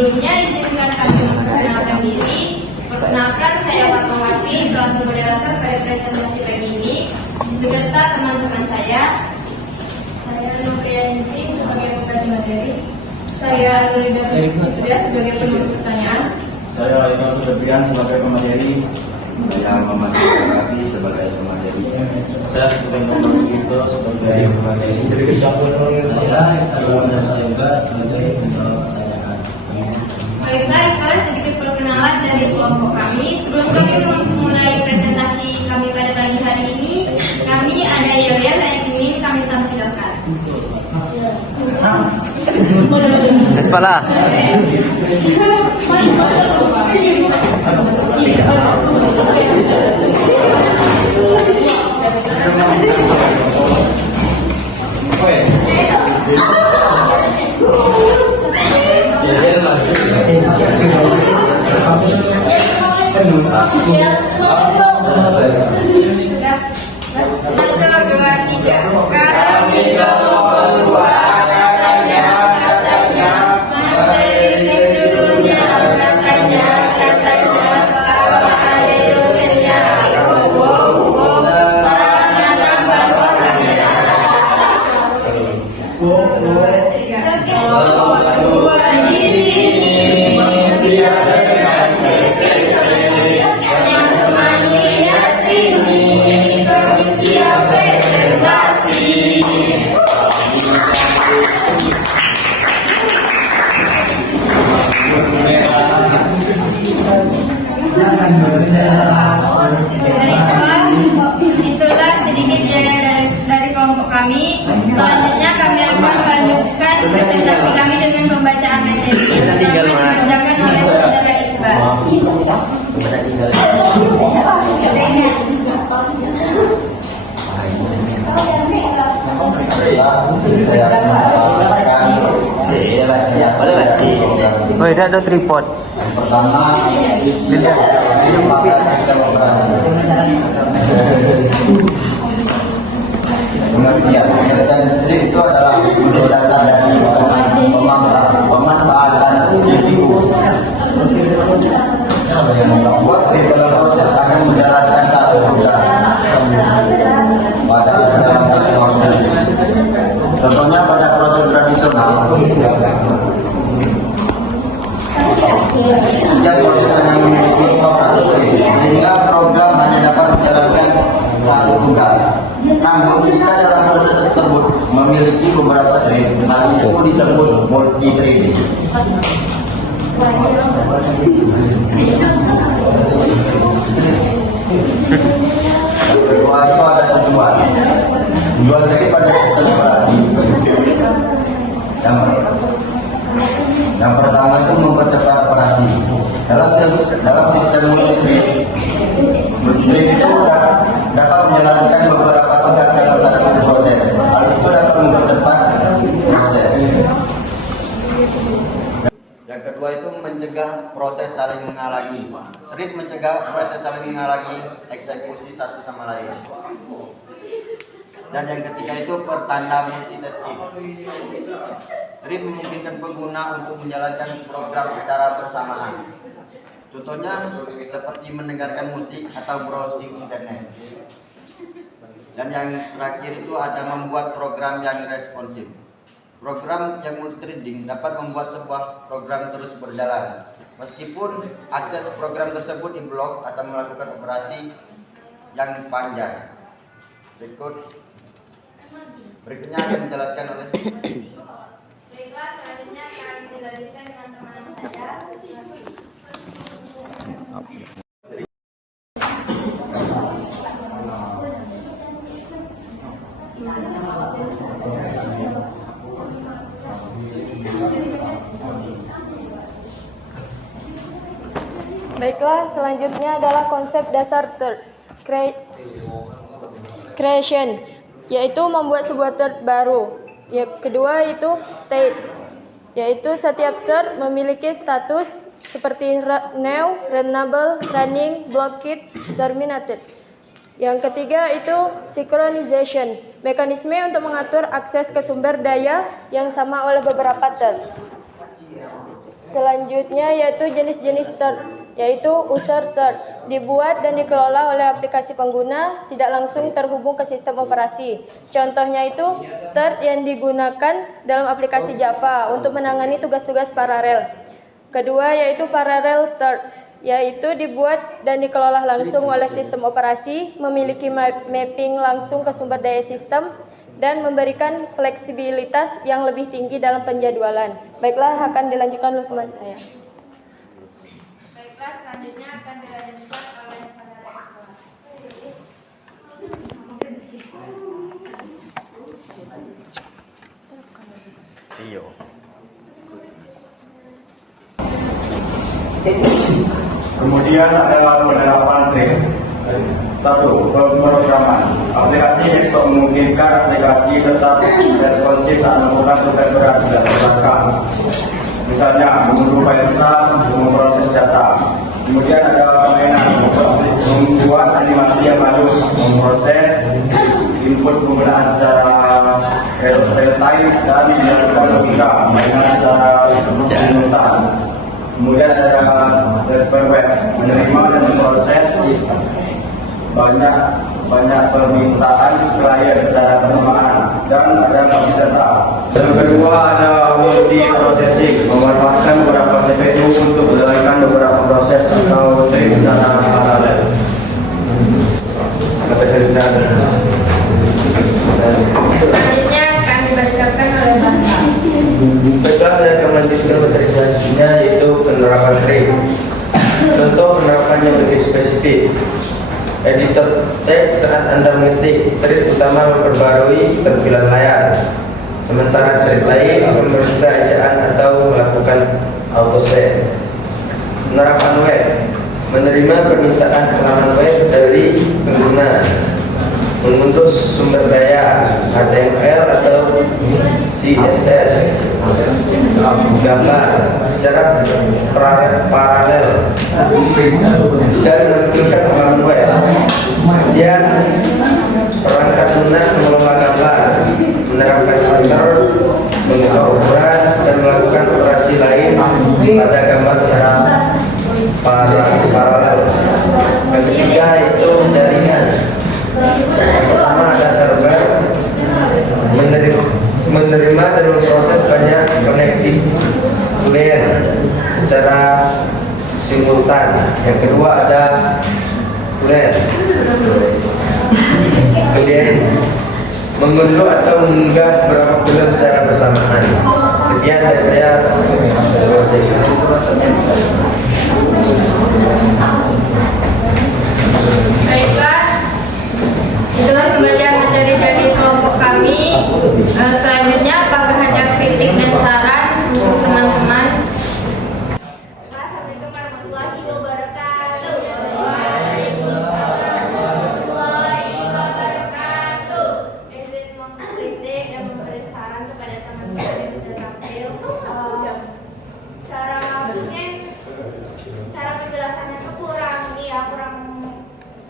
Sebelumnya izinkan kami memperkenalkan diri. Perkenalkan, saya Fatmawati selaku moderator pada presentasi pagi ini beserta teman-teman saya. Saya Nurpriyaningsih sebagai pembaca materi. Saya Nurida Putria sebagai penulis pertanyaan. Saya Ito Sudepian sebagai pemateri. Saya Muhammad Rafi sebagai pemateri. Saya Muhammad Gito sebagai pemateri. Saya sebagai pertanyaan. Baiklah, itu sedikit perkenalan dari kelompok kami. Sebelum kami memulai presentasi kami pada pagi hari ini, kami ada yel-yel yang ingin kami tampilkan. Kepala. Satu, dua, tiga. Kami kelompok dua, katanya, materi judulnya, katanya, bahwa ada dosennya, sangat nambah orangnya. Kelompok dua di sini, siap dengan menemani ya sini, kami siap presentasi. Baiklah, itulah sedikit dari kelompok kami. Selanjutnya kami akan melanjutkan presentasi kami dengan pembacaan materi yang dibacakan oleh Saudara Iqbal. Oh, tidak ada tripod. Pertama, pengertian trip itu adalah ide dasar dari pemanfaatan GPU. Membuat trip dalam proses akan menjalankan satu tugas pada dalam satu proses. Contohnya pada proses tradisional, setiap proses hanya memiliki satu trip, sehingga program hanya dapat menjalankan satu tugas. Namun jika dalam proses tersebut memiliki beberapa trip, hal itu disebut multi threading. Yang kedua itu ada tujuan. Tujuan dari pada sistem operasi. Yang pertama itu mempercepat operasi. Dalam sistem multi-thread itu dapat menjalankan beberapa tugas dalam satu proses. Hal itu dapat mempercepat proses. Yang kedua itu mencegah proses saling menghalangi. Thread mencegah proses saling menghalangi eksekusi satu sama lain. Dan yang ketiga itu pertanda multitasking. Thread memungkinkan pengguna untuk menjalankan program secara bersamaan. Contohnya seperti mendengarkan musik atau browsing internet. Dan yang terakhir itu ada membuat program yang responsif. Program yang multi-threading dapat membuat sebuah program terus berjalan meskipun akses program tersebut diblok atau melakukan operasi yang panjang. Berikutnya akan dijelaskan oleh Baiklah, selanjutnya kami dilanjutkan dengan teman saya. Baiklah, selanjutnya adalah konsep dasar third creation, yaitu membuat sebuah third baru. Yang kedua itu state, yaitu setiap third memiliki status seperti new, runnable, running, blocked, terminated. Yang ketiga itu synchronization, mekanisme untuk mengatur akses ke sumber daya yang sama oleh beberapa third. Selanjutnya yaitu jenis-jenis third, yaitu user third, dibuat dan dikelola oleh aplikasi pengguna, tidak langsung terhubung ke sistem operasi. Contohnya itu third yang digunakan dalam aplikasi Java untuk menangani tugas-tugas paralel. Kedua yaitu parallel third, yaitu dibuat dan dikelola langsung oleh sistem operasi, memiliki mapping langsung ke sumber daya sistem, dan memberikan fleksibilitas yang lebih tinggi dalam penjadwalan. Baiklah, akan dilanjutkan oleh teman saya. Baiklah, selanjutnya akan dilanjutkan oleh saudara Iqbal. Iyo. Kemudian ada penerapan trik. Satu, pemrograman. Aplikasi desktop memungkinkan aplikasi tetap responsif saat melakukan tugas berat tidak terbatas. Misalnya, mengunduh file besar, memproses data. Kemudian ada permainan, membuat animasi yang halus, memproses input penggunaan secara real time dan melakukan logika, mainan secara simultan. Kemudian ada server web, menerima dan memproses banyak permintaan klien secara bersamaan, dan ada bagi data. Yang kedua ada multi processing, memanfaatkan beberapa CPU untuk menjalankan beberapa proses atau trik secara paralel. Selanjutnya akan dibacakan oleh Bapak. Baiklah, saya akan melanjutkan materi selanjutnya, yaitu penerapan trik. Contoh penerapan yang lebih spesifik. Editor teks saat Anda mengetik, trik utama memperbarui tampilan layar. Sementara trik lain memeriksa ejaan atau melakukan autosave. Penerapan web, menerima permintaan halaman web dari pengguna, mengunduh sumber daya HTML atau CSS, gambar secara paralel, dan menampilkan halaman web. Kemudian perangkat lunak mengelola gambar, menerapkan filter, mengubah ukuran, dan melakukan operasi lain pada gambar secara paralel. Yang ketiga yaitu jaringan. Yang pertama ada server, menerima dan memproses banyak koneksi klien secara simultan. Yang kedua ada klien mengunduh atau mengunggah beberapa film secara bersamaan. Sekian dari saya. Baiklah, itulah pembacaan materi dari kelompok kami. Selanjutnya, apakah ada kritik dan saran untuk teman-teman? Assalamualaikum warahmatullahi wabarakatuh. Waalaikumsalam warahmatullahi wabarakatuh. Izin mengkritik dan memberi saran kepada teman-teman yang sudah tampil. Cara penjelasannya tuh kurang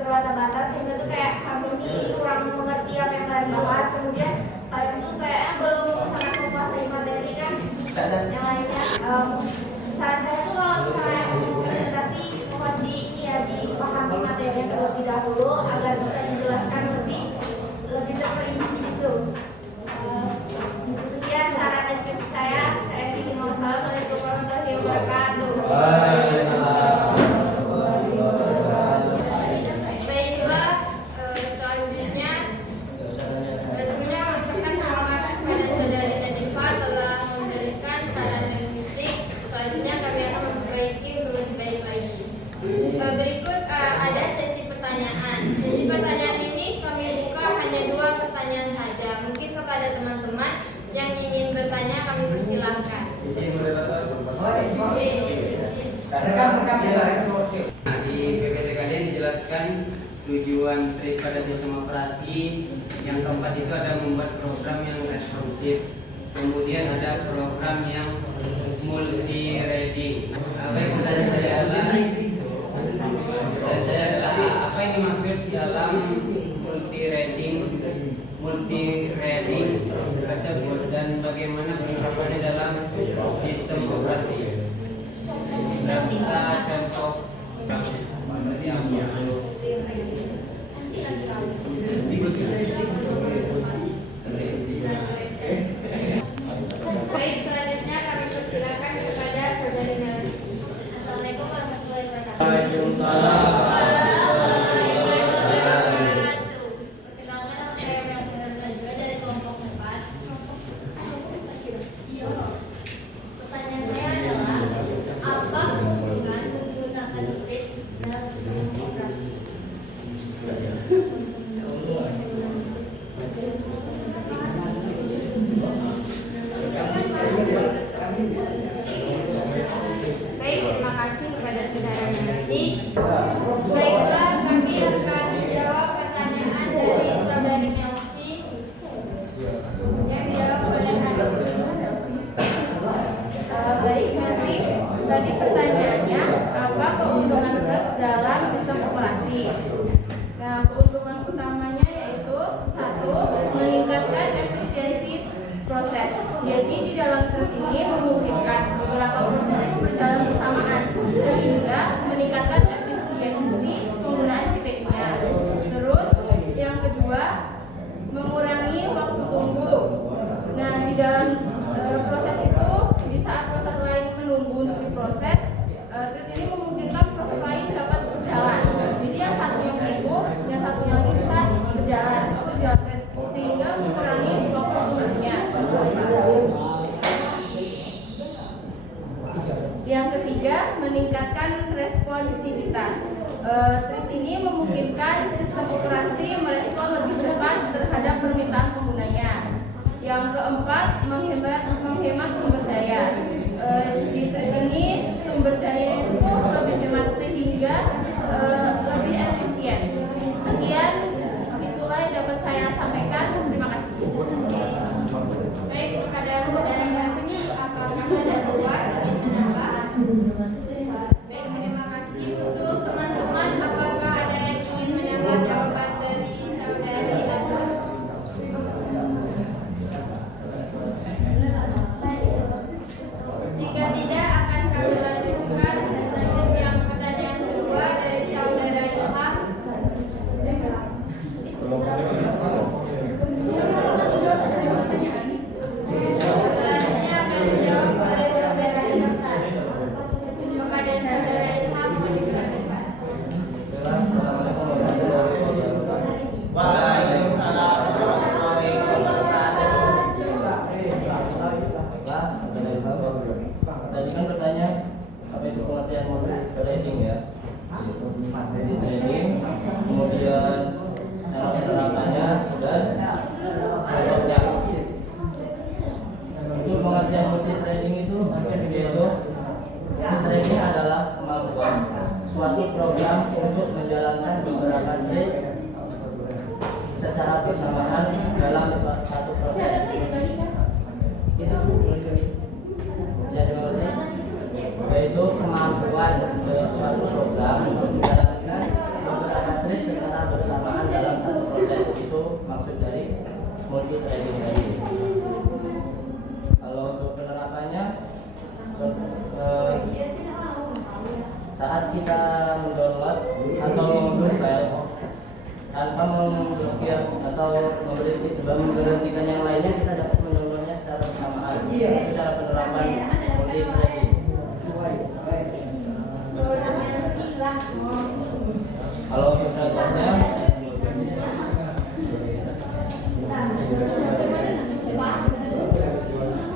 terbata-bata, sehingga tuh kayak kami ini kurang mengerti apa yang kalian bahas. Kemudian kalian tuh kayaknya belum sangat menguasai materi kan. Yang lainnya, saran saya tuh kalau misalnya mau presentasi mohon dipahami materinya terlebih dahulu agar bisa dijelaskan lebih terperinci gitu. Sekian saran dan kritik saya. Wassalamualaikum warahmatullahi wabarakatuh. Baiklah, selanjutnya sebelumnya mengucapkan terima kasih kepada saudari Nadifa telah memberikan saran dan kritik. Selanjutnya kami akan memperbaiki untuk lebih baik lagi. Berikut ada sesi pertanyaan. Sesi pertanyaan ini kami buka hanya 2 pertanyaan saja. Mungkin kepada teman-teman yang ingin bertanya kami persilahkan. Nah, di PPT kalian dijelaskan tujuan trik pada sistem operasi. Yang keempat itu ada membuat program yang responsif. Kemudian ada program yang multi-reading. Apa yang tadi saya adalah apa yang dimaksud dalam multi-reading tersebut dan bagaimana penerapannya dalam sistem operasi. Perkenalkan, saya Melvin Najwa dari kelompok 4. Pertanyaan saya adalah, apa keuntungan menggunakan PIP dalam sistem operasi? Baik, terima kasih kepada saudara Nancy. Baiklah, kami akan menjawab pertanyaan dari saudari Melsi. Yang dijawab oleh Baik, Nancy. Tadi pertanyaannya, apa keuntungan PRED dalam sistem operasi? Nah, keuntungan utamanya yaitu satu, meningkatkan efisiensi proses. Jadi di dalam PRED ini memungkinkan beberapa proses itu berjalan bersamaan sehingga meningkatkan efisiensi penggunaan CPI-nya. Terus yang kedua, mengurangi waktu tunggu. Nah, di dalam proses itu, di saat proses lain menunggu untuk diproses, PRED ini memungkinkan proses lain dapat berjalan. Jadi yang satunya menunggu, yang satunya lagi bisa berjalan. Itu dilakukan sehingga mengurangi waktu tunggunya. Yang ketiga, meningkatkan responsivitas. PRED ini memungkinkan sistem operasi merespon lebih cepat terhadap permintaan penggunanya. Yang keempat, menghemat sumber daya. Di PRED ini sumber daya itu lebih hemat sehingga lebih efisien. Sekian, itulah yang dapat saya sampaikan. Terima kasih. baik kepada saudara Melsi, apakah ada puas ingin menambah? Baik, terima kasih untuk teman-teman. Apakah ada yang ingin menambah jawaban dari saudari Adun? Jika tidak, akan kami lanjutkan untuk yang pertanyaan kedua dari saudara Ilham. Selanjutnya akan dijawab oleh saudara Ihsan. Kepada saudara Ilham, dipersilakan. Assalamualaikum warahmatullahi wabarakatuh. Waalaikumsalam warahmatullahi wabarakatuh. Tadi kan bertanya apa itu pengertian multi-threading ya? Materi trading, kemudian cara penerapannya dan contohnya. Untuk pengertian multi-threading itu yaitu multi-threading adalah kemampuan suatu program untuk menjalankan beberapa trade secara bersamaan dalam satu proses. Itu bisa dimengerti, yaitu kemampuan suatu program untuk menjalankan beberapa trade secara bersamaan dalam satu proses. Itu maksud dari multi trading tadi. Kalau untuk penerapannya, saat kita mendownload atau mengunduh file tanpa memblokir atau memberhentikan yang lainnya, kita dapat mendownloadnya secara bersamaan. Itu cara penerapan multi trading. Kalau untuk contohnya,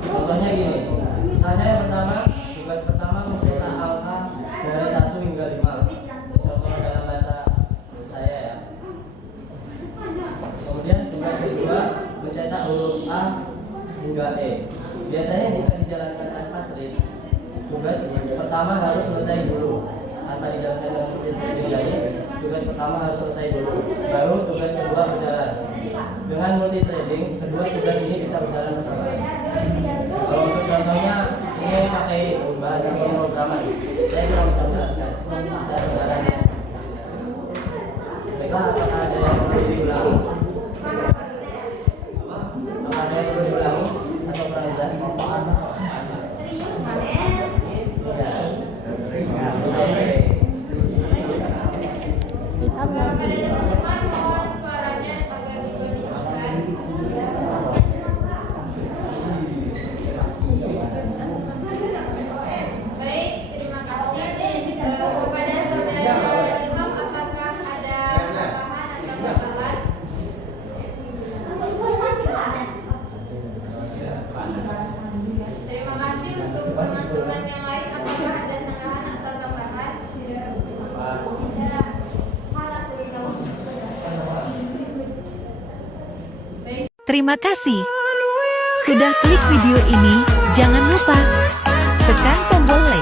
contohnya gini, misalnya yang pertama, tugas pertama mencetak angka dari 1 hingga 5. Contoh dalam bahasa saya ya. Kemudian tugas kedua mencetak huruf A hingga E. Biasanya jika dijalankan tanpa trik, tugas pertama harus selesai dulu. Tanpa dijalankan dengan multi-trading lain, tugas pertama harus selesai dulu, baru tugas kedua berjalan. Dengan multi-trading, kedua tugas ini bisa berjalan bersama. Kalau untuk contohnya, ini pakai bahasa pemrograman. Saya kurang bisa menjelaskan. Bisa sebenarnya. Baiklah, apakah ada yang perlu diulangi? Apakah ada yang perlu diulangi atau kurang jelas? Kepada teman-teman, mohon suaranya agak dikondisikan. Baik, terima kasih. Terima kasih sudah klik video ini. Jangan lupa tekan tombol like.